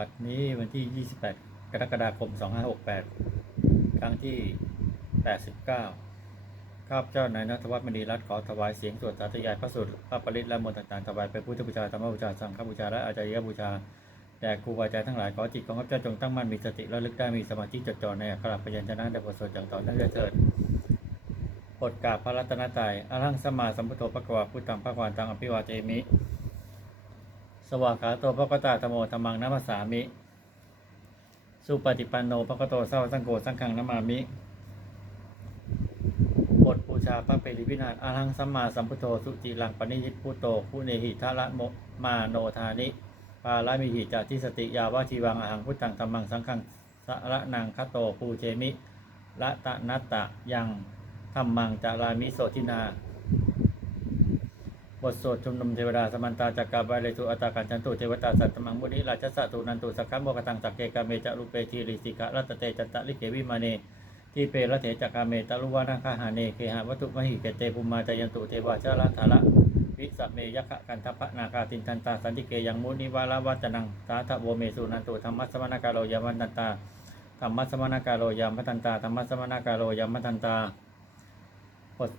บัดนี้วันที่ 28 กรกฎาคม 2568 ครั้งที่ 89 ข้าพเจ้านายนัทวัฒน์มณีรัตน์ขอถวายเสียงสวดสาธยายพระสูตรพระปริตและมนต์ต่างๆ ถวายเป็นพุทธบูชาธรรมบูชา สังฆบูชา และอาจาริยบูชา แด่ครูบาอาจารย์ทั้งหลาย ขอจิตของข้าพเจ้าจงตั้งมั่นมีสติและลึกได้มีสมาธิจดจ่อในอักขระพยัญชนะได้บทสวดอย่างต่อเนื่องด้วยเถิดบทกาบพระรัตนตรัยอรหังสมมาสัมพุทโธพระกวาพุทธังพระกวานตังอภิวาเทมิ สวากขาโตพระกตาธโมธรรมังนัมสสามิ สุปฏิปันโนพระกโตเศร้าสังโฆสังฆังนามามิ บทบูชาพระเปริพินาศอาหังสัมมาสัมพุทโธสุจิลังปณิยิตพุโตผู้เนหิทะละโมมาโนธานิ ปาลามิหิจาทิสติยาวาชีวังอาหังพุทธังธรรมังสังฆังสะระนังคโตปูเชมิละตะนัตตะยังธรรมังจารามิโสทินา บทสวดชุมนุมเทวดาสมันตาจักกาบาเลตุอัตากันจันตุเทวตาสัตตมังมุนิราชสัตตุนันตุสักขะโมกตังสักเกกาเมจะรุเปทีริสิกะรัตเตจันตะลิเกวิมาเนที่เปรเถจักกาเมตะลุวานาคาหาเนเคหะวัตุมหิเกเตภูมาจายันตุเทวาชาลาธาระวิสัมเมยคะกันทัพะนาคาตินทันตาสันติเกยังมุนิวาลาวัจนังสาธโวเมสุนันตุธรรมสมณกาโลยามันตันตาธรรมสมณกาโลยามพันตาธรรมสมณกาโลยามพันตาบท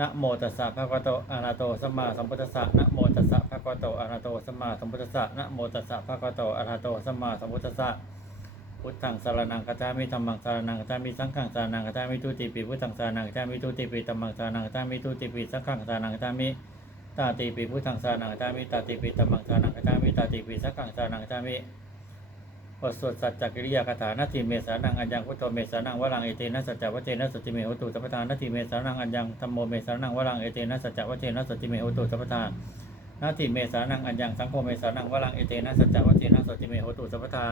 นะโมตัสสะภะคะวะโตอะระหะโตสัมมาสัมพุทธัสสะนะโมตัสสะภะคะวะโตอะระหะโตสัมมาสัมพุทธัสสะนะโมตัสสะภะคะวะโตอะระหะโตสัมมาสัมพุทธัสสะพุทธังสารนังกัจจามิธัมมังสารนังกัจจามิสังฆังสารนังกัจจามิทุติปิพุทธังสารนังกัจจามิทุติปิธัมมังสารนังกัจจามิทุติปิสังฆังสารนังกัจจามิตาติปิพุทธังสารนังกัจจามิตาติปิธัมมังสารนังกัจจามิตาติปิสังฆังสารนังกัจจามิ บทสวดสัจจกิริยาคาถานาทีเมสานังอัญญังพุทโธเมสานังวรังเอเตนะสัจจวัเจนะสติเมหตุสัพพทานนาทีเมสานังอัญญังธรรมโมเมสานังวรังเอเตนะสัจจวัเจนะสติเมหตุสัพพทานนาทีเมสานังอัญญังสังโฆเมสานังวรังเอเตนะสัจจวัเจนะสติเมหตุสัพพทา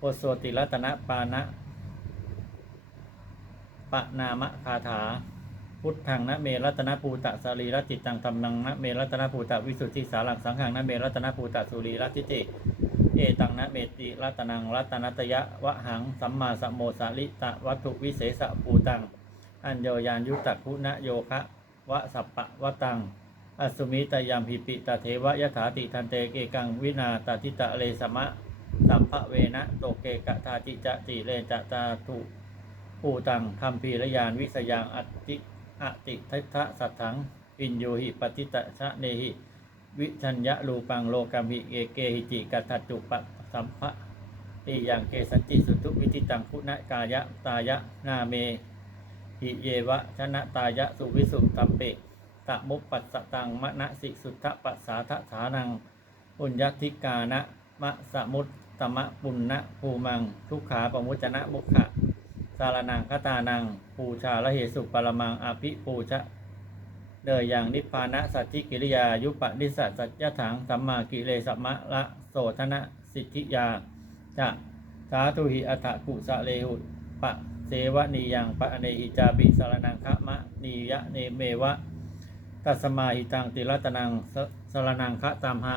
บทสวดติรัตนะปานะปะนามะคาถา พุทธังนะเมรัตนภูตะสรีรจิตตังธรรมังนะเมรัตนภูตะวิสุทธิสารังสังขังนะเมรัตนภูตะสุรีรทิติ เอตังนะเมติรัตนังรัตนัตยะวะหังสัมมาสัมโมสาลิตะวัตถุวิเศษภูตัง อัญโยยานยุตตะคุณโยคะวะสัปปะวะตังอสุมิตยามหิปิตะเทวะยถาติทันเตเกกังวินาตติตะเลสมะสัมภเวนะโตเกกะทาจิจะติเลจะตาตุภูตังคัมภีรยานวิสยังอติอติทัทะสัทถังปิญโยหิปฏิตะชะเนหิ วิชัญญะรูปังโลกัมหิเอเกหิจิกัตจุปะสัมภะติยังเกสันติสุทุวิจิตังคุณกายะตายะนาเมหิเยวะชนะตายะสุวิสุตัมเปตะมุปปัสตังมะนะสิสุทธปัสสาทฐานังปุญญติกานะมะสมุตตมะปุณณะภูมัง ทุกขาปมุจนะมุขะสารนังคตานัง ปูชาละเหสุปรมังอภิปูชะ เดยอย่างนิพพานะสัจจิกิริยา ยุปนิสสสัจยถังสัมมากิเลสมะละโสธนะสิทธิยาจะสาธุหิอัฏฐกุสะเลหุปะเสวนียังปะเนหิจาปิสารนังคะมะนียะเนเมวะตัสมาหิตังติรัตนังสารนังคะตามหะ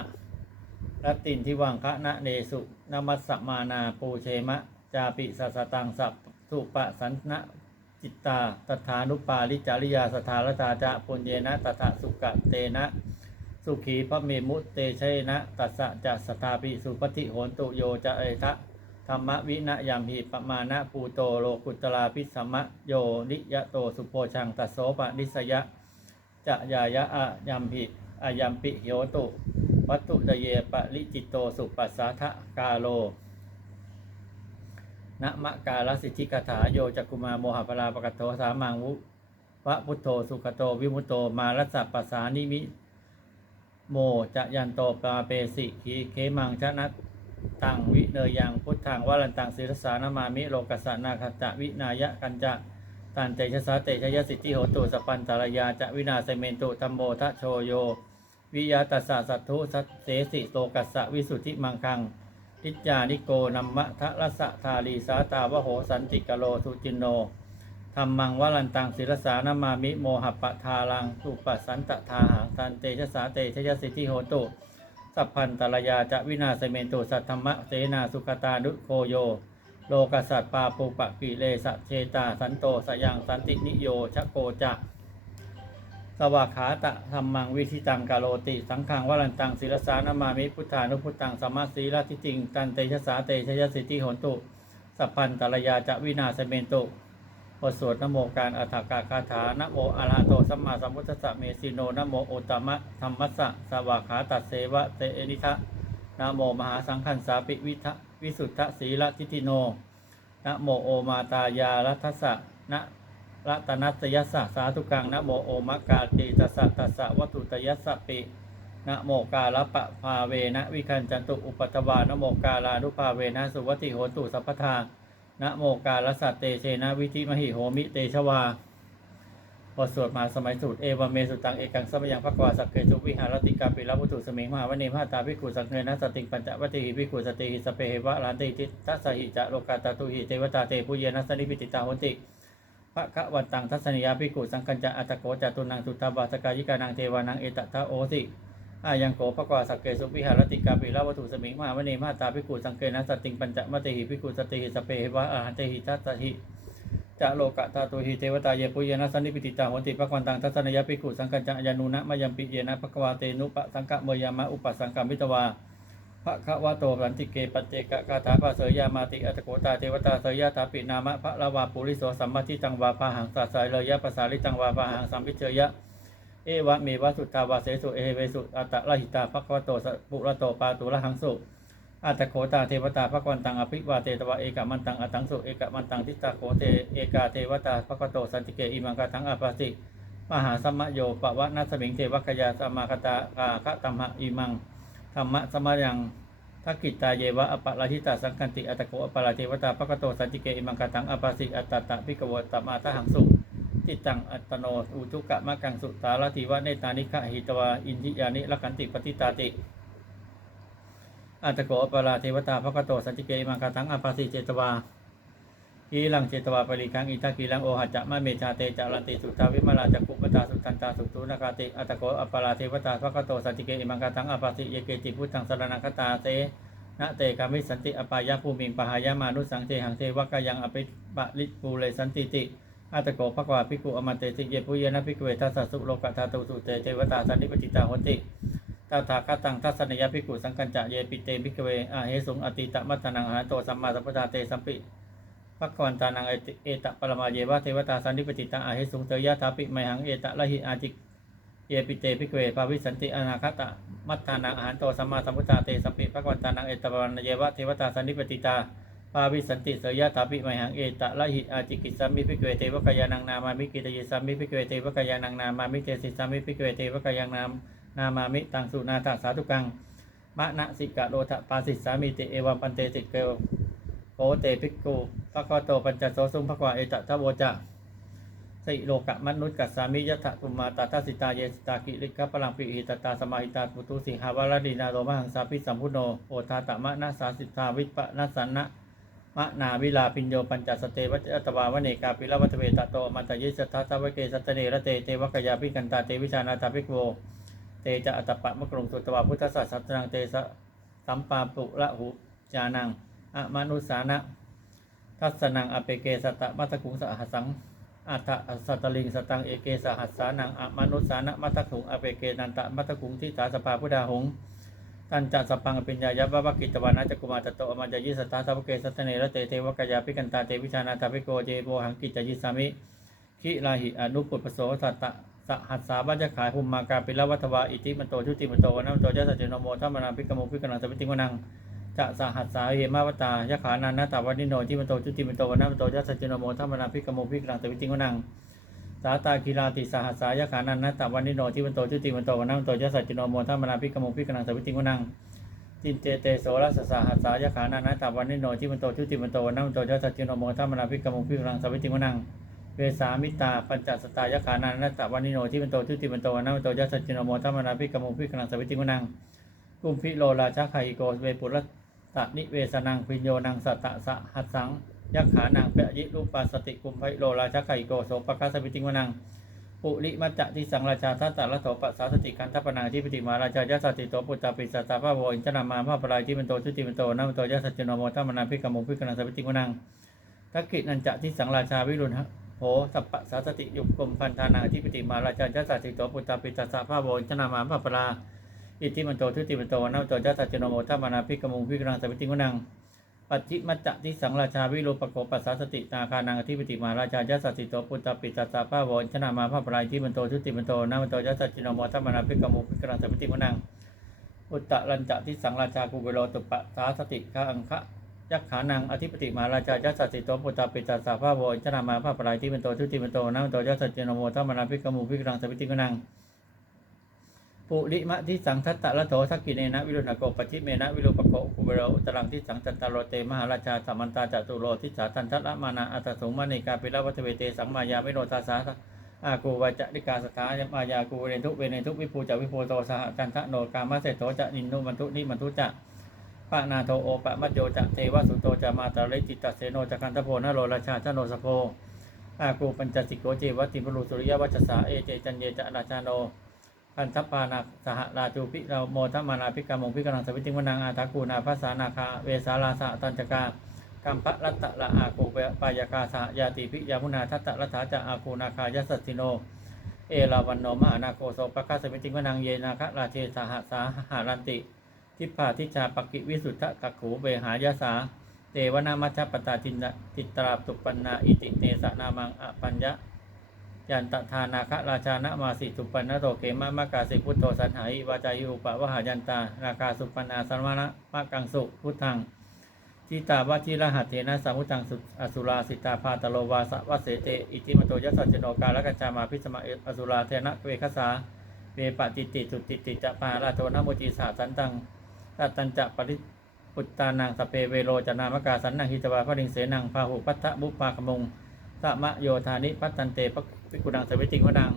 รัตินทิวังคะนะเนสุนมัสสมานาปูเชมะ จาปิสัสสตังสัพสุปะสันนะ จิตตาตถานุปาลิจาริยาสถารตาจะปุญเยนะตถาสุกะเตนะ สุขีพระเมมุตเตชัยนะตัสสะจะสถาปิสุปฏิโหนตุโยจะเอทะธรรมวินะยามหิปมานะปูโตโลกุตลาพิสมะโยนิยะโตสุโพชังตัสโสปะนิสยะจะยายะอะยามหิอายัมปิโยตุวัตถุตเยปะลิจิตโตสุปัสสาทะกาโล นะมะกาลสิทธิกถาโยจักกุมาโมหะพลาปะกโตสามังวุวะพุทโธสุขโตวิมุตโตมารัสสะปัสสานิมิโมจะยันโตปาเปสิขีเคมังชนะตังวิเนยยังพุทธังวรันตังศิรสานามามิโลกัสสนาคตะวินายะกันจะตันเตชะสาเตชยสิทธิโหตุสปันตารยาจะวินาเสเมนตุธรรมโมทะโชโย วิยาตัสสะสัทธุสัตเสสิโตกัสสะวิสุทธิมังคัง ทิจานิโกนัมมะทะรสะทาลีสาตาวโหสันติกโลสุจินโนธรรมังวรันตังศิรสานามามิโมหปะทาลังสุปสันตทาหังตันเตชะสาเตชะยสิทธิโหตุ สัพพันตรยาจะวินาศเมนตุสัทธรรมะเสนาสุขตาดุโคโย โลกสัตปาปุปะกิเลสะเชตาสันโตสยังสันตินิโยชะโกจะ สสวากขาตะธรรมังวิธิตังกาโลติ สังขังวรันตังศิลสานามามิพุทธานุพุทธังสัมมาสีลทิจิง ตันเตชะสาเตชยสิทธิหนตุสัพพันตรยาจะวินาศเมนตุบทสวดนโมการอัฏฐกาคาถานะโมอะระหะโตสัมมาสัมพุทธัสสะเมสิโนนโมโอตมะธรรมัสสะสวากขาตัสเสวะเตเอนิทะนโมมหาสังขันสาปิวิทะวิสุทธสีลทิติโนนโมโอมาตายารัตสสะนะ รัตนัตยัสสะสาธุกังนะโมโอมะกาติตัสสะตัสสะวัตุตยัสสะปินะโมกาลปะภาเวนะวิคันจันตุอุปัตวานะโมกาลานุภาเวนะสุวัติโหตุสัพพทานะโมกาลสัตเตเชนะวิธิมหิโหมิเตชวาบทสวดมาสมัยสูตรเอวเมสุตังเอกังสมยังพระกวาสักเกจุวิหารติกาปิลวุตุสมิงมหาวเนมหาตาภิขุสังเกนะสติงปัญจวัติหิภิขุสติหิสเปเหวะลานติทิทัสหิจะโลกาตตุหิเทวตาเตปุเยนะสนิพิติตาโหติ พระคะวันตังทัศนียาภิกขุสังกัญจะอัตโกจตุนังสุตตาบาสกายิกานังเทวานังเอตตะโอสิอายังโกภควาสักเกสุวิหารติกาปิลาวัตถุสมิงมหาวเนมาตาภิกขุสังเกนะสติงปัญจมติหิภิกขุสติหิสเปหิวะอาหันเตหิทัสสหิจะโลกะตาตุหิเทวตาเยปุเยนะสันนิปิติตาโหติภควันตังทัศนียาภิกขุสังกัญจะยานุนะมะยัมปิเยนะภควาเตนุปะสังกะเมยามะอุปสังกัมมิตวา พระคะวะโตสันติเกปัจเจกะคาถาภาเสยยามาติอัตโกตาเทวตาเสยยาตาปินามะพระละวาปุริโสสัมมาทิตังวาปาหังสัสายเลยะภาษาลิตังวาปาหังสัมพิเชยะ เอวะเมวะสุตตาวาเสสุเอเวสุอัตตะละหิตาภควะโตสปุระโตปาตุละหังสุอัตโกตาเทวตาภควันตังอภิวาเตตวะเอกมันตังอตังสุเอกมันตังทิตาโกเตเอกาเทวตาภควะโตสันติเกอิมังกะทังอปัสสิมหาสัมมะโยปวะนัสสมิงเทวกยาสมมาคตาอาคะตัมหะอิมัง ธรรมะสมายังทักกิตาเยวะอปะลาชิตาสังคันติอัตโกอปะลาเทวตาปะกะโตสันติเกอิมังกตังอปาสิอัตตะพิกโวตมาตหังสุจิตตังอัตโนอุทุกะมะกังสุตาลติวะเนตานิฆะหิตวาอินทิยานิละกันติปฏิตาติอัตโกอปะลาเทวตาปะกะโตสันติเกอิมังกตังอปาสิเจตวา กีลังเจตวาปริคังอิทักกีลังโอหัจจะมะเมชาเตจะลันติสุตาวิมาลาจักขุปตาสุตันตาสุตุนากาติอัตโกอัปะลาเทวตาปะกโตสันติเกอิมังกาตังอปาสิเยเกจิพุทธังสรณคตาเตนะเตกามิสันติอปายะภูมิงปหายามานุสังเทหังเทวกายังอภิปะลิปูเลสันติติอาตโกภควาภิกุอมันเตติเยปุเยนะภิกเวทัสสุโลกะธาตุสุเตเทวตาสันนิปติตาโหติตถาคตังทัศนยภิกุสังกัญจะเยปิเตภิกเวอาเหสุงอติตมัตตนังอาหาโตสัมมาสัมพุทธาเตสัมปิ ภควันตานังเอติเอตปรมาเยวะเทวตาสันนิปติตาอาเหสุงเตยะทาปิไมหังเอตะละหิอาจิกเยปิเตภิกเวภาวิสันติอนาคตะมัตตานังอาหารโตสัมมาสัมพุทธาเตสัมปิภควันตานังเอตปรมาเยวะเทวตาสันนิปติตาปาวิสันติเสยยะถาปิไมหังเอตะละหิอาจิกิสัมมิภิกเวเทวกายานังนามามิกิตยิสัมมิภิกเวเทวกายานังนามามิเตสิสัมมิภิกเวเทวกายังนามนามามิตังสุนาตสาธุกังมะนะสิกะโลทะปาสิสามิติเอวัมปันเตติเกว เตภิกขุภควโตปัญจโสสุภควาเอตทะโวจะสิโลกะมนุษย์กัสสามิยะถะตุมาตาทัสสิตาเยสตากิริกะพลังปิหิตตาสมาหิตาปุตุสิหาวรดีนาโรมหังสาปิสัมพุโนโอทาตมะนะสาสิทาวิปะนัสสันนะมะนาวิลาปิญโยปัญจสเตวัจตวาวเนกาปิลวัตเวตโตมันตยิสัทธาตวเกสัตเนระเตเตวกยาปิกันตาเตวิชานาตาภิกโวเตจะอัตตปะมะกรุงสุตวาพุทธสัสสัตนังเตสะสัมปาปุละหุจานัง อมนุสานะ ทัสสนังอเปเกสตะมัตตคุงสหัสังอัตตะสัตตลิงสตังเอเกสหัสสานังอมนุสานะมัตตคุงอเปเกนันตะมัตตคุงทิสาสปาพุทธาหงตันจัสปังปิญญายะวะวะกิตวานะจักุมาตโตอมัจจยิสัทธาสัพเพสัตเนระเตเทวกายาปิกันตาเตวิชานาตาภิโกเจโบหังกิจจยิสามิขิลาหิอนุปุปโสสัตตะสหัสสาบัญจขายหุมมากาปิละวัตวาอิติมันโตชุติมันโตวันนัมโตยัสสะเจโนโมทัมมนาภิกโมภิกนังสวิติงวนัง จะสหัสสาเหมาวตายะขานันนาตาวันนิโนที่มันโตชุติมันโตวันนัมโตยัสะเจโนโมทัมมนาภิกโมภิกขนังสวิติงวนังสาตากีฬาติสหัสสายขานันนัตตวันนิโนที่มันโตชุติมันโตวันนัมโตยัสะเจโนโมทัมมนาภิกโมภิกขนังสวิติงวนังจินเจเตโสรสสหัสสายขานานาตาวันนิโนที่มันโตชุติมันโตวันนัมโตยสัจจิโนโมทัมมนาภิกขมุพิกรังสวิติมนังเวสามิตาปัญจสตายขานานาตาวันนิโนที่มันโตชุติมันโตวันนัมโตยสัจจิโนโมทัมมนาภิกขมุพิกรังสวิติมนังกุมพิโลราชาไคโกเวปุร ตะนิเวสนังพิญโยนังสัตตะสหัสสังยักขานังเปยิรูปาสติกุมพิโลราชไคโกโสปะคัสสวิติมนังปุริมัจจะที่สังราชาทัตตะละโสปัสสาสติกันทัปนาที่ปฏิมาราชายาสติโตปุตตาปิสัตตาภาโวอินทนามาภาปรายที่เป็นโตชุติเป็นโตนัมโตยะสัจจโนโมทัมนาภิกขมุภิกขณังสวิติกุนังทักกินันจะที่สังราชาวิรุณโหสัพพะสาสติยุกรมพันธานาธิปติมาราชาจัสสะสิโตปุตตาปิตัสสะภาโวชนามาภาปลา อิทธิมันโตทุติมันโตนาโตจัสสะจโนโมทัมานาภิกขมุงภิกรังสวิติงวนังปัจจิมัจจะทิสังราชาวิโรปโกปัสสาสตินาคานังอธิปติมาราชาจัสสะสิโตปุตตาปิตัสสะภาโวชนามาภาปลาอิทธิมันโตทุติมันโตนาโตจัสสะจโนโมทัมานาภิกขมุงภิกรังสวิติงวนังอุตตะรัญจะทิสังราชากุเบโรตุปปะสาสติฆะอังคะยักขานังอธิปติมาราชายัสสสิโตปุตตาปิตาสาภาโวชนามาภาปลายที่เป็นโตทุติเป็นโตนัมโตยัสสจิโนโมทัมมนาภิกขมูภิกรังสวิติกนัง ปุริมะที่สังทัตตะละโถสักกิเนนะวิรุณโกปจิเมนะวิรุปโกกุเบโรอุตรังที่สังจันตโรเตมหาราชาสัมมันตาจตุโรทิสาตันทัตละมานาอัตสุมานิกาปิลวัตเวเตสังมายาวิโนทาสาอากูวาจะนิกาสถามายากูเรนทุเวเนทุวิภูจะวิภูโตสหกันทะโนกามาเสโตจะนินนุมันทุนิมันทุจะปะนาโทโอปะมัจโยจะเทวสุโตจะมาตาเลจิตตเสโนจะกันทโพนโรราชาชโนสโพอากูปัญจสิกโกเจวัติปรุสุริยวัชสาเอเจจันเยจะราชาโน พันธปานาสหราจูพิเราโมทัมานาพิกามงพิกรังสวิติวนังอาทากูนาภาษานาคาเวสาลาสะตันจกากัมปะรัตตะละอากูเปปายากาสหยาติพิยามุนาทัตตะรัฐาจะอากูนาคายัสสสิโน เอราวันโนมหานาโกโสปะคาสมิติวนังเยนาคะราเชสหสาหารันติ ทิพาทิชาปกิวิสุทธะกักขูเวหายาสาเตวนามัชปตาจินติตราตุปันนาอิติเตสนามังอปัญญะ ยันตทานาคะราชานะมาสิสุปันนโตเกมะมะกาสิพุทโธสันหายวาจายุปะวหายันตานาคาสุปันนาสันวนะมะกังสุพุทธังทิตาวชิรหัตเถนะสัมมุตังสุอสุราสิตาพาตโลวาสวะเสเตอิติมโตยัสสะจโนกาลกัจจามาพิสมาเออสุราเทนะเวคสาเวปะติติสุติติจะปาราโทนะโมติสาสันตังตัตันจะปริปุตตานังสเปเวโรจนามกาสันนังหิตวาพระดิงเสนังพาหุปัตตะบุปปาขมงสะมะโยธานิปัตตันเตป ปิกุณังสวิติงวดัง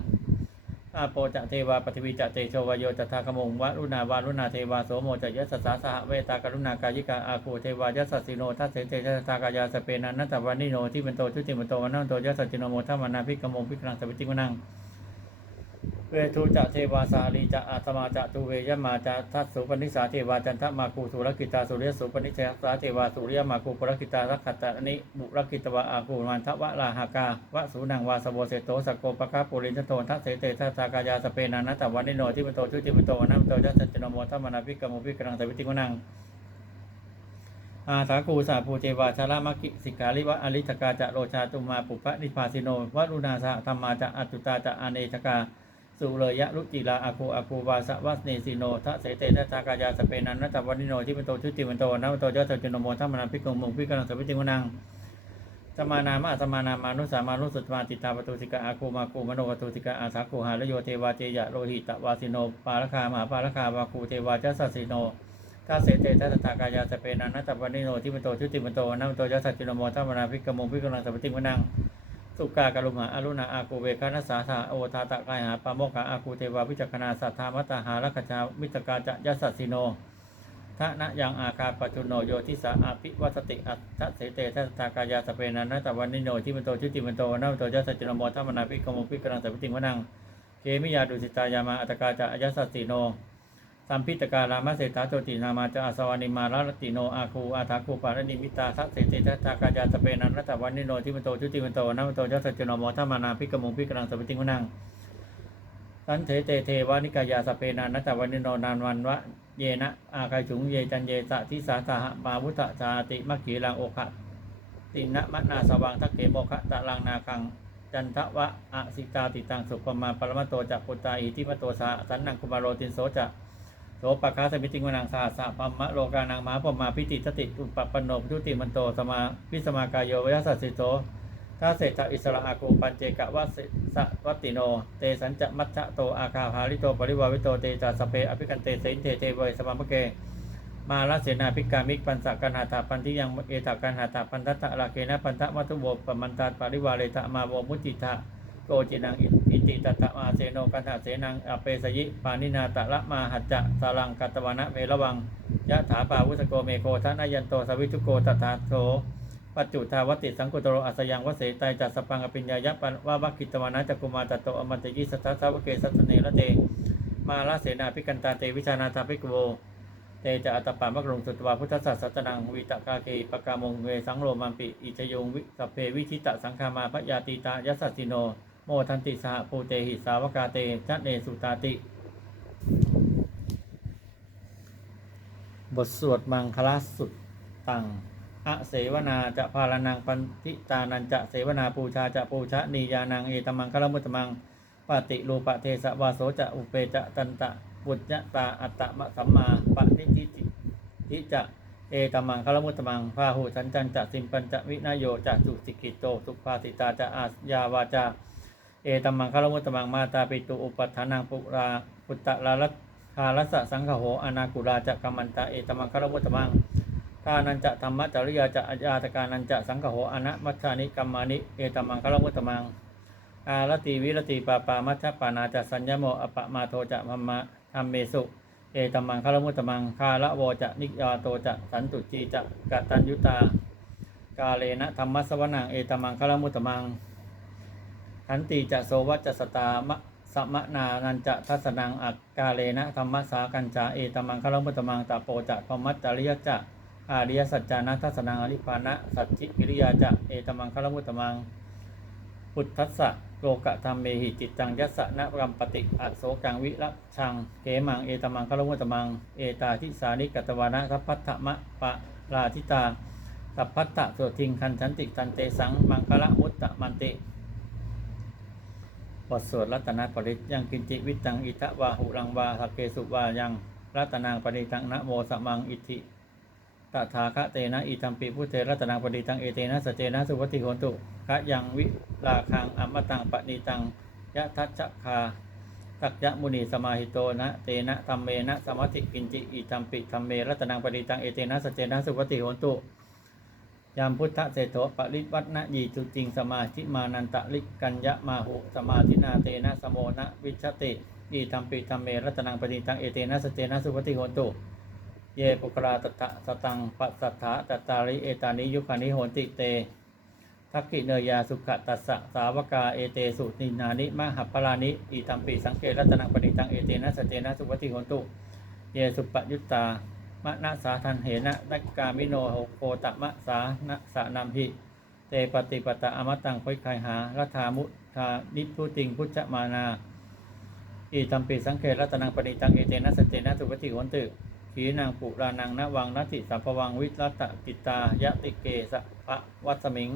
อาโปจะเทวาปฏิวิจะเตโชวโยจะทากมงวะรุณาวารุณาเทวาโสโมจะยสสสาสหเวตากรุณากายิกาอาคูเทวายสสสิโนทัสเสเตชะตากายาสเปนันนัตวานิโนที่เป็นโตชุติมันโตวันนันโตยสสจิโนโมทัมมานาภิกมงภิกขังสวิติงวดัง เวทุจะเทวาสาลีจะอาตมาจะตุเวยมาจะทัสสุปนิสาเทวาจันทมาคูสุรกิตาสุริยสุปนิเชสาเทวาสุริยมาคูปรกิตารักขตานิบุรกิตวะอาคูมันทวะลาหากาวะสูนังวาสโบเสโตสโกปะคาปุรินทโททัสเสเตทัสสากายาสเปนานัตวันนิโนที่มันโตชุติมโตนัมโตจัสจโนโมทัมมนาภิกขมุภิกรังสวิติวนังอาสาคูสาภูเจวาชาลามกิสิกาลิวะอริจกาจะโรชาตุมาปุพะนิพาสิโนวรุณาสหธรรมาจะอัตุตาจะอเนชกา สุเลยะลุจิลาอาคูอาคูวาสวัสเนสิโนทะเสเตทะทากายาสเปนันนัตตวันนิโนที่เป็นโตชุติเป็นโตนัมโตยะสัจจโนโมทัมมนาภิกขุมุงภิกขังสวิติวนังสมานามะสมานามานุสามานุสุตมาติตาปตุสิกาอาคูมาคูมโนปตุสิกาอาสาคูหาลโยเทวาเจยะโรหิตวาสิโนปาลคามหาปาลคาวาคูเทวาจัสสิโนถ้าเสเตทัสตากายาสเปนันนัตตวันนิโนที่เป็นโตชุติเป็นโตนัมโตยะสัจจโนโมทัมมนาภิกขุมุงภิกขังสวิติวนัง สุกากรุมหาอรุณาอากูเวคานัสสาธาโอทาตะกายหาปาโมกขาอากูเทวาวิจักนาสัทธามัตาหาลักขจามิตกาจะยสสสิโนทะนะยังอาคาปัจจุโนโยทิสาอาภิวัสติอัตทะเสเตทัสตากายาสเปนันนัตวันนิโนที่มันโตชุติมันโตนัมโตยัสสจิโนโมทัมนาภิกขมุภิกรังสัพพิติงวนังเกมิยาดุสิตายามาอัตกาจะยสสสิโน สัมพิตการามเศรษฐาโจตินามาจะอาสวานิมาลารติโนอาคูอาทาคูปารณิมิตาสัตเสติทัตตากายาสเปนันรัตวันนิโนที่มันโตชุติมโตนัมโตยัสจโนโมทัมมานาภิกมุงภิกรังสัพพิติงวนังสันเถเตเทวานิกายาสเปนันรัตวันนิโนนานวันวะเยนะอาคายฉุงเยจันเยสะทิสาสหปาวุตะชาติมัคคีลังโอคะตินะมะนาสวังทักเขโมคะตะลังนาคังจันทวะอสิตาติตังสุปมาปรมตโตจักปุตตาอิทิมโตสาสันนังคุมารโรตินโสจะ ปะคาสมิติงวนังสหัสสะปัมมะโลกานังมหาปมาพิติสติอุปปปนโนพุติมันโตสมาพิสมากายโยวยัสสสิโตถ้าเศรษฐอิสระอากูปัญเจกะวะสสะวัตติโน เตสัญจะมัชฌะโตอาคาภาริโตปริวาวิโตเตจัสสเปอภิกันเตเสนเทเทเวสมามะเก มาลเสนาภิกามิกปันสักกันหาตาปันทิยังเอตากันหาตาปันทัตตะลาเกนะปันทะมัตุโบปมันตาปริวาเลตะมาโวมุติทะโกจินังอิ ติตตะมาเสโนกันหาเสนังอเปสยิปานินาตะละมาหัจจะสารังกัตตวนะเวระวังยะถาปาวุสโกเมโกทะนายันโตสวิทุโกตถาโทปัจจุทาวติสังกุตโรอัสยังวเสไตจัสสปังอปิญญายะปันวาวักิตวานะจักุมาจัตโตอมันตยิสัทธะสาวเกสัตเนระเตมาลเสนาภิกันตาเตวิชานาทาภิกโวเตจะอัตปามะกรงสุตวาพุทธศาสสนังวิตกาเกปกามงเวสังโรมันปิอิจยงวิสเพวิชิตะสังคามาพยาติตายัสสิโน โมทันติสหภูเตหิสาวกาเตจัตเนสุตาติ บทสวดมังคลาสุดตังอะเสวนาจะพาลนังปันทิตานันจะเสวนาปูชาจะปูชะนียานังเอตมังคลมุตมังปฏิรูปะเทสะวาโสจะอุเปจะตันตะบุญญตาอัตตะมะสัมมาปณิทิจิทิจะเอตมังคลมุตมังพาหูชันจันจะสิมปัญจะวินโยจะจุสิกิโตสุภาสิตาจะอาสยาวาจา เอตัมมังคารมุตตมังมาตาปิตุอุปัฏฐานังปุราปุตตะลาลัคาลัสสะสังฆโหอนาคุราจะกัมมันตะเอตัมมังคารมุตตมังทานันจะธรรมจริยาจะอาญาตการนันจะสังฆโหอนะมัชฌานิกัมมานิเอตัมมังคารมุตตมังอารติวิรติปาปามัชฌปานาจะสัญญโมอปะมาโทจะมัมมะธรรมเมสุเอตัมมังคารมุตตมังคาละโวจะนิยาโตจะสันตุจีจะกตัญยุตากาเลนะธรรมสวนังเอตัมมังคารมุตตมัง ขันติจะโสวัจสตามะสมนานันจะทัสนังอักกาเลนะธรรมสากัญจาเอตมังคลมุตมังตะโปจะพมัจจริยจะอาริยสัจจานะทัสนังอริพานะสัจจิกิริยาจะเอตมังคลมุตมังพุทธัสสะโลกะธรรมเมหิจิตตังยัสสะนะรัมปติอโสกังวิรัชังเกมังเอตมังคลมุตมังเอตาทิสานิกัตวานะทัพพัทธมะปะราทิตาสัพพัตตะโสทิงคันชันติตันเตสังมังคละมุตตะมันติ บทสวดรัตนปริตยังกินจิวิตังอิทะวาหุรังวาสักเกสุวายังรัตนางปริตังนะโมสัมังอิทิตถาคะเตนะอิทัมปิพุทเทรัตนางปริตังเอเตนะสเจนะสุวัติโหนตุคะยังวิลาคังอมตังปณิตังยะทัชคาตักยะมุนีสมาหิโตนะเตนะธรรมเมนะสมัติกินจิอิทัมปิธรรมเมรัตนางปริตังเอเตนะสเจนะสุวัติโหนตุ ยามพุทธเศโถปริวัตนะยีจุจริงสมาธิมานันตะลิกัญญะมาหุสมาธินาเตนะสโมนะวิชติยีธรรมปิธรรมเมรัตนังปฏิตังเอเตนะสเจนะสุปฏิโหตุเยปุกราตถะสตังปัสสัทธะตตาริเอตานิยุคานิโหติเตทักขิเนยาสุขตัสสะสาวกาเอเตสุนินานิมหัปปลานิอิธรรมปิสังเกรัตนังปฏิตังเอเตนะสเจนะสุปฏิโหตุเยสุปยุตตา มะนะสาทันเหนะนักกามิโนโหโคตมะสานะสานัมหิเตปฏิปตะอมตังพุทไคหารัฐามุทานิพุติงพุทธมานาอิตัมปิสังเกรัตนังปณิตังเอเตนะสเจนะสุปฏิหนตึขีนางปุรานังนวังนัติสัพวังวิรัตติตายะติเกสะพะวัสมิง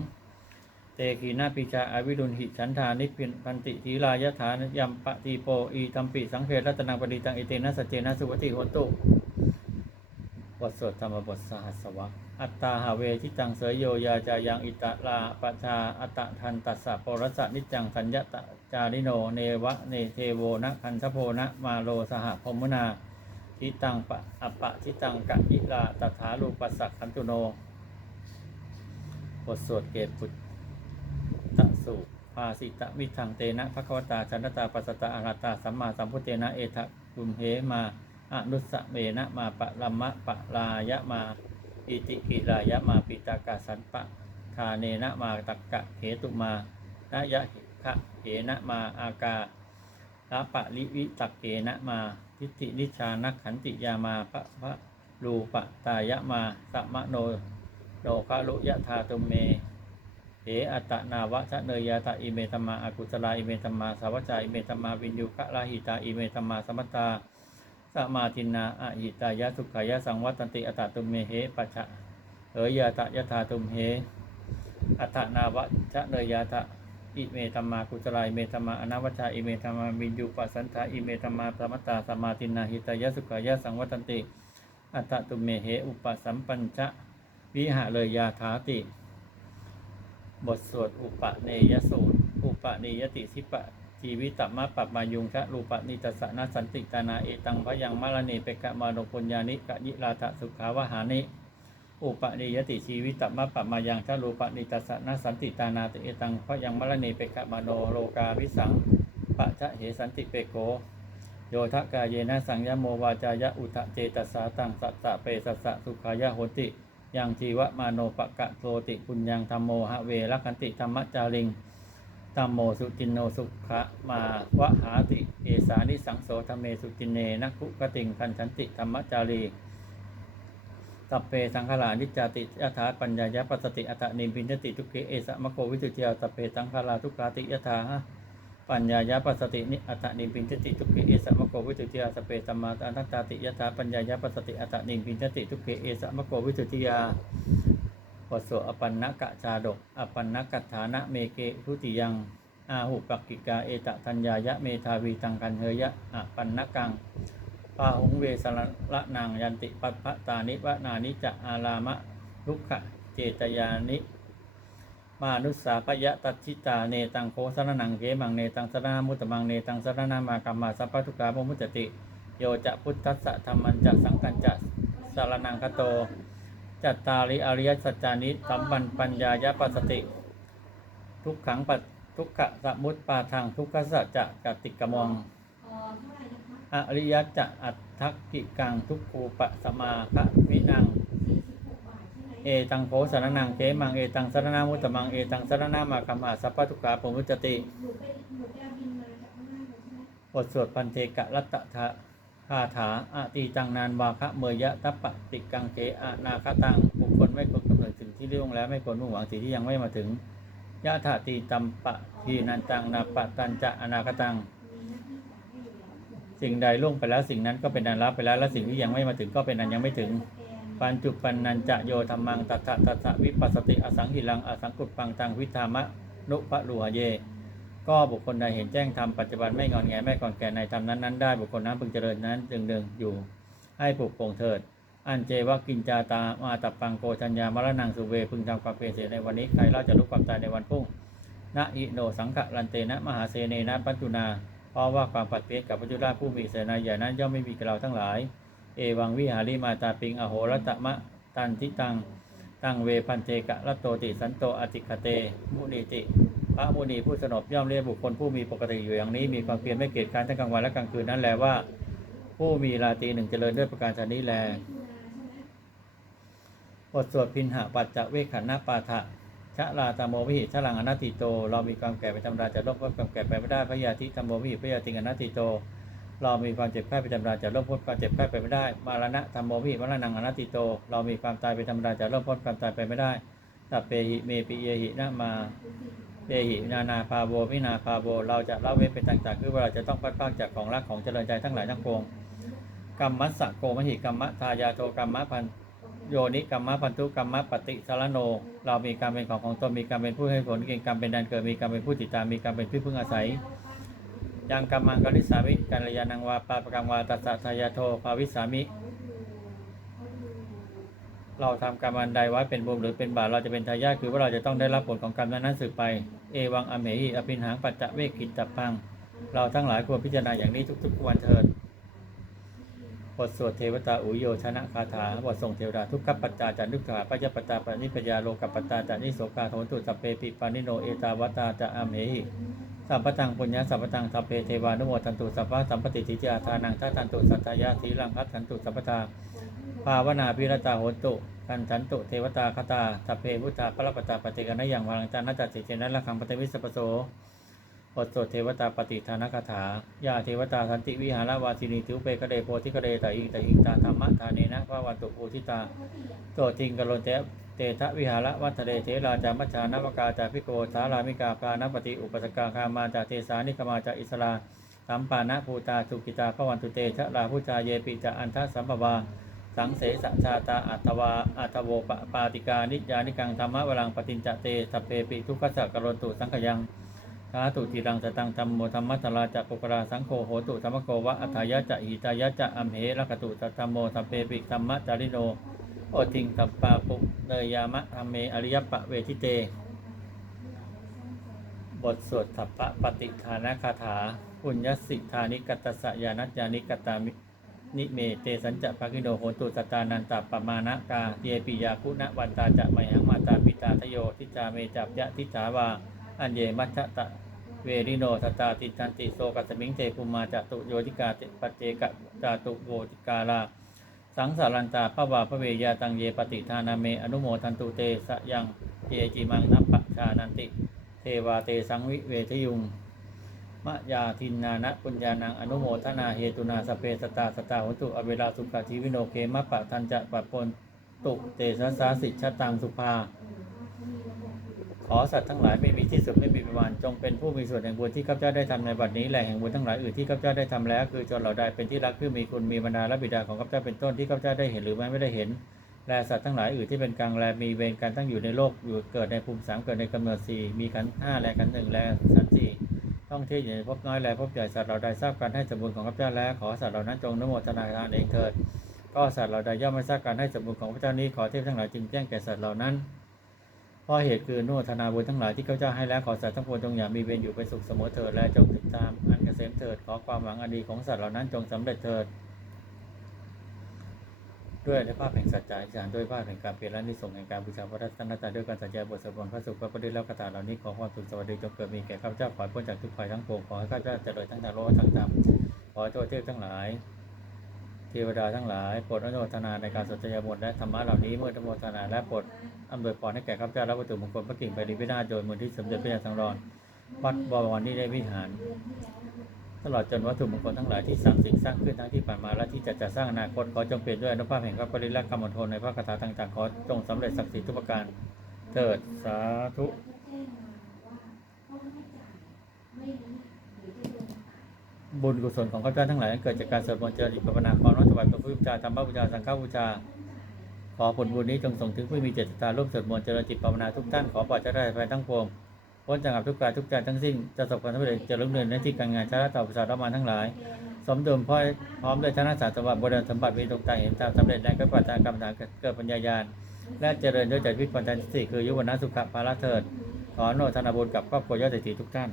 เตขีนาปิชาอวิรุณหิฉันทานิพินพันติทีลายถานยัมปะตีโปอีตัมปิสังเกรัตนังปณิตังเอเตนะสเจนะสุปฏิหนตุ บทสวดธรรมบทสหัสวะอัตตาหาเวทิตังเสยโยยาจายังอิตะลาปชาอัตตะทันตัสสะปรสะนิจังสัญญตจาริโนเนวะเนเทโวนะคันทโพนะมาโลสหพรหมนาทิตังปะอัปปะทิตังกะอิลาตถาลูปัสสะคันตุโนบทสวดเกตปุตตะสุภาสิตะมิทังเตนะภควตาชันตาปัสตาอาราตาสัมมาสัมพุเตนะเอทะกุมเหมา อนุสสะเมนะมาปะลัมมะปะลายะมาอิติกิลายะมาปิตากาสันปะคาเนนะมาตักกะเหตุมานะยะขะเหนะมาอากาละปะลิวิตักเกนะมาทิฏฐินิชานักขันติยามาปะพะรูปะตายะมาสัมมโนโลคาลุยะธาตุเมเหอัตนาวะชะเนยาตาอิเมธรรมาอากุศลาอิเมธรรมาสาวัจาอิเมธรรมาวินยุคะลาหิตาอิเมธรรมาสมัตตา สมาทินนาอะหิตายะสุขายะสังวัตันติอัตตตุมเมเหปัจฉะเอยาตะยะธาตุมเหอัตตนาวะชะเนยยาตะอิเมธรรมากุศลายเมธรรมาอนาวัชาอิเมธรรมาวินยูปัสสันทาอิเมธรรมาสมัตตาสมาทินาหิตายะสุขายะสังวัตันติอัตตตุมเมเหอุปสัมปัญชะวิหะเลยยาถาติ บทสวดอุปเนยสูตร อุปเนยติสิปะ ชีวิตมะปัปมายุงชะรูปนิตสะนาสันติตานาเอตังพยังมะละเนเปกะมาโนปุญญานิกะยิราทะสุขาวหานิ อุปนิยติชีวิตมะปัปมายังชะรูปนิตสะนาสันติตานาเอตังพยังมะละเนเปกะมาโนโลกาวิสังปะชะเหสันติเปโกโยทะกายเยนะสังยโมวาจายะอุทะเจตสาตังสัสสะเปสัสสะสุขายะโหติยังจีวะมาโนปะกะโทติปุญญังธรรมโมหะเวรคันติธรรมจาริงตัมโมสุจินโนสุขะ มาวะหาติ เอสานิสังโสธรรมเมสุจินเนนักขุกติงคันชันติธรรมจารีสัพเพสังขารานิจจติยถาปัญญายปัสสติอัตตนิมพินติทุกเขเอสะมะโกวิสุทธิยาสัพเพสังขาราทุกขาติยถาปัญญายปัสสตินิอัตตนิมพินติทุกเขเอสะมะโกวิสุทธิยาสัพเพสัมมาอนัตตาติยถาปัญญายปัสสติอัตตนิมพินติทุกเขเอสะมะโกวิสุทธิยาปสโสอปันนกะชาดกอปันนกัฏฐานะเมเกทุติยัง อาหุปักกิกาเอตทัญญายะเมธาวีตังกันเฮยะอะปันนกังปาหุงเวสระนางยันติปัปพะตานิวะนานิจะอารามะทุกขะเจตยานิ มานุสสาปยะตัชิตาเนตังโคสรนังเกมังเนตังสรนามุตมังเนตังสรนามากรรมาสัพพะทุกขาโมมุจติ โยจะพุทธัสสะธรรมันจะสังกันจะสารนังคโต จัตตาริอริยสัจจานิสัมปันปัญญายะปัสสติ ทุกขังปัส ทุกขะสมุตปาทางทุกขสัจจะกติกมองอริยจะอัตถักกิกังทุกขูปะสมาคะวินังเอตังโพสรนังเกมังเอตังสรนามุตตมังเอตังสรนามาคัมอาสัพพะทุกขาปมุจจติบทสวดพันเทกะรัตตะคาถาอาตีจังนานวาคะเมยะตัปปติกังเกอานาคตังบุคคลไม่ควรกำเนิดถึงที่ล่วงแล้วไม่ควรมุ่งหวังสิ่งที่ยังไม่มาถึง ยะถาตีตัมปะทีนันตังนาปะตันจะอนาคตัง สิ่งใดล่วงไปแล้วสิ่งนั้นก็เป็นอันรับไปแล้วและสิ่งที่ยังไม่มาถึงก็เป็นอันยังไม่ถึง ปัญจุปันนันจะโยธรรมังตัทะตัทะวิปัสสติอสังหิลังอสังกุปปังตังวิธามะนุปะลุหเย ก็บุคคลใดเห็นแจ้งธรรมปัจจุบันไม่งอนแงไม่ก่อนแก่ในธรรมนั้นนั้นได้บุคคลนั้นพึงเจริญนั้นจึงเดิงอยู่ให้ปลูกโป่งเถิด อันเจวะกินจาตามาตับปังโกชัญญามรณังสุเวพึงทำความเพียรเสียในวันนี้ใครเล่าจะรู้ความตายในวันพรุ่งนะอิโนสังขะลันเตนะมหาเสเนนะปัจจุนาเพราะว่าความปัดเปรียกกับพระจุลาผู้มีเสนาใหญ่นั้นย่อมไม่มีกับเราทั้งหลาย เอวังวิหาริมาตาปิงอโหรตมะตันทิตังตังเวพันเตกะรัตโตติสันโตอติคเตมุนีติพระมุนีผู้สนบย่อมเรียกบุคคลผู้มีปกติอยู่อย่างนี้มีความเพียรไม่เกียจคร้านทั้งกลางวันและกลางคืนนั้นแลว่า ผู้มีราตรีหนึ่งเจริญด้วยประการชนี้แล บทสวดพินหะปัจจะเวขันนาปาทะชะลาตามโมวิหิชะลังอนัตติโต เรามีความแก่เป็นธรรมดาจะลบพ้นความแก่ไปไม่ได้พระยาธิธรรมโมวิหิพระยาติงอนัตติโต เรามีความเจ็บไข้เป็นธรรมดาจะลบพ้นความเจ็บไข้ไปไม่ได้ มารณะธรรมโมวิหิมรณังอนัตติโต เรามีความตายเป็นธรรมดาจะลบพ้นความตายไปไม่ได้สัพเพหิเมปิเยหินะมาเปหินานาพาโวมินาพาโวเราจะละเว้นเป็นต่างๆ คือว่าเราจะต้องพัดพากจากของรักของเจริญใจทั้งหลายทั้งปวงกรรมมัสสะโกมหิกรรมะทายาโทกรรมะพัน โยนิกรรมะพันธุกรรมะปฏิสารโน เรามีการมเป็นของของตนมีการมเป็นผู้ให้ผลเก่งกรรมเป็นดันเกิดมีการมเป็นผู้ติดตามมีการมเป็นผู้พึ่งอาศัยยังกรรมังกริสามิกัลยาณังวาปาปกังวาตัสสะทายาโทภาวิสามิ เราทำกรรมอันใดไว้เป็นบุญหรือเป็นบาปเราจะเป็นทายาทคือว่าเราจะต้องได้รับผลของกรรมนั้นๆสืบไปเอวังอเมหิอภินหังปัจจะเวกิตตปัง เราทั้งหลายควรพิจารณาอย่างนี้ทุกๆวันเถิด บทสวดเทวตาอุโยชนะคาถาบทส่งเทวดาทุกขปัจจาจันทุกขาปัจจปัจจาปนิพยาโลกปัจจาจานิโสกาโทนตุสัพเพปิปานิโนเอตาวตาจะอามเหหิสัพพตังปุญญาสัพพตังสัพเพเทวานุโมทันตุสัพพะสัมปติทิจาทานังทัทันตุสัตยาสีลังคัตทันตุสัพพทาภาวนาพิรตาโหตุกันทันตุเทวตาคตาสัพเพพุทธาพรปตาปฏิกันนยังวังจันนจัตสิเจนะละคังปฏิวิสปโส บทสวดเทวตาปฏิทานคาถายาเทวตาสันติวิหารวาสินีทิวเปกะเดโพธิกะเดตาอิงตาอิงตาธรรมะทาเนนะพระวันตุภูทิตาโตทิงกะโลเตเตทะวิหารวัฒเดเทราจามัชานวกาจาพิโกสารามิกาปานปฏิอุปสกาคามาจาเทสานิกมาจาอิสลาสัมปานะภูตาสุกิตาพระวันตุเตชะลาพุจาเยปิจาอันทะสัมปวาสังเสสชาตาอัตวาอัตโวปปาติกานิยานิกังธรรมะวรังปฏิจจเตสัพเพปิทุกขสักกะโรตุสังขยัง สาธุทีรังสตังธรรมโมธรรมัสราจะปุกราสังโฆโหตุธรรมโกวะอัฏฐายะจะหิตายะจะอัมเหระกตุสัธรรมโมสัพเพปิธรรมะจาริโนโอทิงตัปปาปุเนยามะธรรมเมอริยปะเวทิเต บทสวดสัพพะปฏิทานคาถาปุญญสิทานิกัตสยานัจานิกตามินิเมเตสัญจะภกิโนโหตุสตานันตปมานะกาเยปิยาคุณวันตาจะไมหังมาตาปิตาทโยทิจาเมจับยะทิจาวา อันเยมัชตะเวริโนสตาติจันติโสกัสมิงเตภูมาจตุโยติกาเตปัจเจกะจาตุโวติกาลาสังสารันตาพระวาพระเวยาตังเยปฏิทานาเม อนุโมทันตุเตสยังเยจิมังนัปปะชานันติ เทวาเตสังวิเวทยุงมะยาทินนานะปุญญานังอนุโมทนาเหตุนาสเพสตาสตาหุตุอเวลาสุขทีวิโนเคมะปะทันจะปะปนตุเตชะสาสิชะตังสุภา ขอสัตว์ทั้งหลายไม่มีที่สุดไม่มีประมาณจงเป็นผู้มีส่วนแห่งบุญที่ข้าพเจ้าได้ทำในบัดนี้แหละแห่งบุญทั้งหลายอื่นที่ข้าพเจ้าได้ทำแล้ว คือจนเหล่าใดเป็นที่รักคือมีคุณมีบรรดาและบิดาของข้าพเจ้าเป็นต้นที่ข้าพเจ้าได้เห็นหรือไม่ไม่ได้เห็นแลสัตว์ทั้งหลายอื่นที่เป็นกลางแลมีเวรการตั้งอยู่ในโลกอยู่เกิดในภูมิสามเกิดในกำเนิดสี่มีขันห้าแลขันหนึ่งและขันธ์สี่ต้องเที่ยวอยู่ในภพน้อยแลภพใหญ่สัตว์เหล่าใดทราบการให้สมบูรณ์ของข้าพเจ้าแล้วขอสัตว์เหล่านั้นจงนโมทนาทานเองเถิด ก็สัตว์เหล่าใดย่อมไม่ทราบการให้สมบูรณ์ของพระเจ้านี้ขอเทพทั้งหลายจึงแจ้งแก่สัตว์เหล่านั้น เพราะเหตุคือนุทนาบุญทั้งหลายที่ข้าพเจ้าให้แล้วขอสัตว์ทั้งปวงจงอย่ามีเวรอยู่เป็นสุขเสมอเถิดและจงติดตามอันเกษมเถิดขอความหวังอันดีของสัตว์เหล่านั้นจงสำเร็จเถิด ด้วยในภาพแห่งสัจจะอธิษฐานด้วยภาพแห่งการเปลี่ยนและนิสงส์แห่งการบูชาพระรัตนตรัยด้วยการสัจจะบทสวดมนต์พระสุขพระปฏิแล้วคาถาเหล่านี้ขอความสุขสวัสดีจงเกิดมีแก่ข้าพเจ้าขอพ้นจากทุกภัยทั้งปวงขอให้ข้าพเจ้าเจริญทั้งทางโลกและทางธรรมขอให้ทั่วเทพทั้งหลาย เทวดาทั้งหลายโปรดอนุโมทนาในการสนใจบทและธรรมะเหล่านี้เมื่ออนุโมทนาและโปรดอำนวยพรให้แก่ข้าพเจ้าและวัตถุมงคลพระกิ่งไปริพินาโดยมูลที่สมเด็จพระยาสังวรวัดบวรนิได้วิหาร ตลอดจนวัตถุมงคลทั้งหลายที่สร้างสิ่งสร้างขึ้นทั้งที่ผ่านมาและที่จะจะสร้างอนาคตขอจงเปลี่ยนด้วยอนุภาพแห่งพระปริลักษณ์กรรมทนในพระคาถาต่างๆขอจงสำเร็จศักดิ์สิทธิ์ทุกประการเถิดสาธุ บุญกุศลของข้าพเจ้าทั้งหลายเกิดจากการสวดมนต์เจริญภาวนาความน้อมถวายพระพุทธบูชาธรรมบูชาสังฆบูชาขอผลบุญนี้จงส่งถึงผู้มีเจตตาร่วมสวดมนต์เจริญจิตภาวนาทุกท่านขอปลอดจากได้ภัยทั้งปวงพ้นจากอับทุกกายทุกใจทั้งสิ้นจะประสบความสำเร็จเจริญเรืองในที่การงานชาติต่อประชารามาทั้งหลาย สมดุลพร้อมพร้อมด้วยชนะสารสมบัติบริสมบัติมีตกแต่างเห็นตามสำเร็จในกระปัจจกรรมฐานเกิดปัญญาญาณและเจริญด้วยใจวิปัญญาสี่คือยุวนาสุขภาละเถิดขออนุโมทนาบุญกับครอบครัวยอดเศรษฐีทุกท่าน